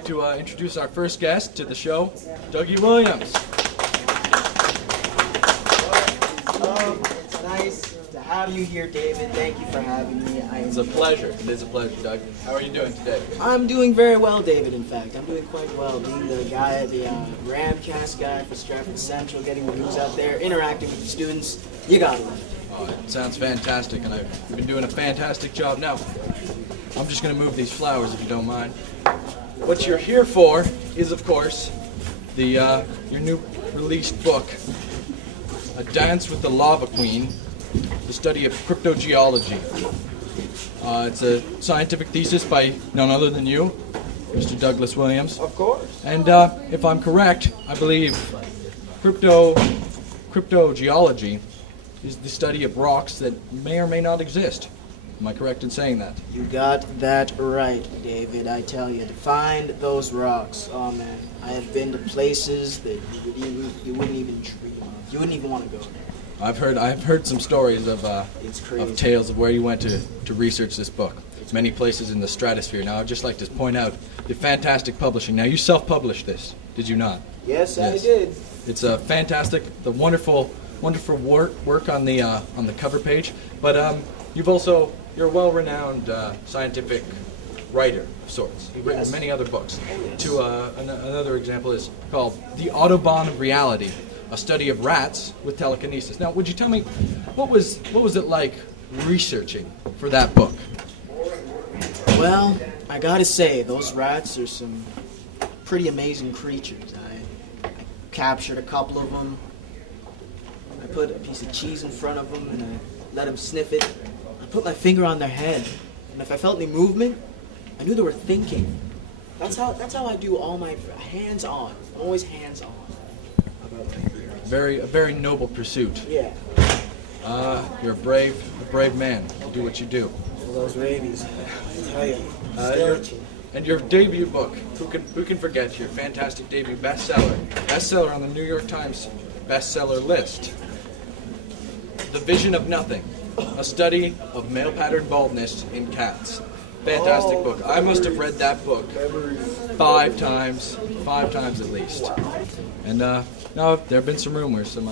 like to introduce our first guest to the show, Dougie Williams. It's nice to have you here, David. Thank you for having me. It's a pleasure. It is a pleasure, Doug. How are you doing today? I'm doing very well, David, in fact. I'm doing quite well, being the guy, the RamCast guy for Stratford Central, getting the news out there, interacting with the students. You gotta love it. Oh, it sounds fantastic, and I've been doing a fantastic job. Now, I'm just going to move these flowers if you don't mind. What you're here for is, of course, your new released book, A Dance with the Lava Queen, the study of cryptogeology. It's a scientific thesis by none other than you, Mr. Douglas Williams. Of course. And if I'm correct, I believe cryptogeology is the study of rocks that may or may not exist. Am I correct in saying that? You got that right, David. I tell you, to find those rocks, oh man, I have been to places that you wouldn't even dream of. You wouldn't even want to go there. I've heard some stories of It's crazy. of tales of where you went to research this book. Many places in the stratosphere. Now, I'd just like to point out the fantastic publishing. Now, you self-published this, did you not? Yes, I did. It's a fantastic, the wonderful work on the cover page. But you're a well-renowned scientific writer of sorts. You've written many other books. Another example is called The Autobahn of Reality, a study of rats with telekinesis. Now, would you tell me what was it like researching for that book? Well, I gotta say, those rats are some pretty amazing creatures. I captured a couple of them. I put a piece of cheese in front of them and I let them sniff it. I put my finger on their head, and if I felt any movement, I knew they were thinking. That's how I do all my hands-on. I'm always hands-on. A very noble pursuit. Yeah. You're a brave man. You do what you do. All those rabies, I tell you. And your debut book, who can forget your fantastic debut bestseller on the New York Times bestseller list, The Vision of Nothing, a study of male pattern baldness in cats. Fantastic book. I must have read that book 5 times at least. And now there have been some rumors, some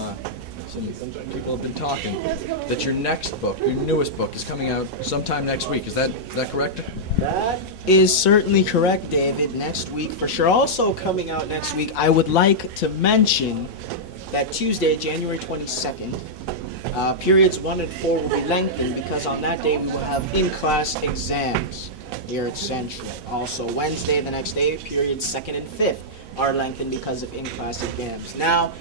people have been talking that your next book, your newest book, is coming out sometime next week. Is that correct? That is certainly correct, David. Next week, for sure. Also coming out next week, I would like to mention that Tuesday, January 22nd, periods 1 and 4 will be lengthened because on that day we will have in-class exams here at Central. Also, Wednesday, the next day, periods 2nd and 5th are lengthened because of in-class exams. Now,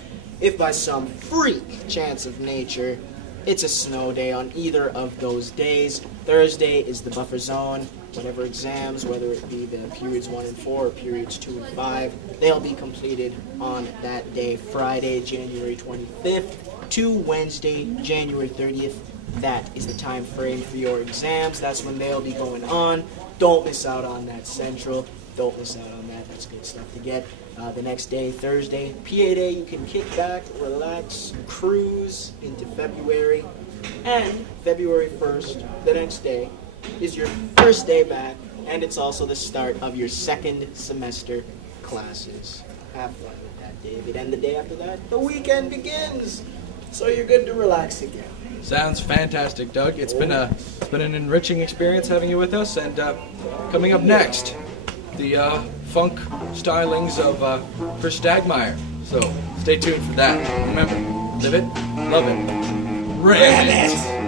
if by some freak chance of nature it's a snow day on either of those days, Thursday is the buffer zone. Whatever exams, whether it be the periods 1 and 4 or periods 2 and 5, they'll be completed on that day, Friday, January 25th to Wednesday, January 30th. That is the time frame for your exams. That's when they'll be going on. Don't miss out on that, Central. Don't miss out on that. That's good stuff to get. The next day, Thursday, PA Day, you can kick back, relax, cruise into February. And February 1st, the next day, is your first day back, and it's also the start of your second semester classes. Have fun with that, David. And the day after that, the weekend begins. So you're good to relax again. Sounds fantastic, Doug. It's been an enriching experience having you with us. And coming up next, the funk stylings of Chris Stagmeyer. So stay tuned for that. Remember, live it, love it, ram it.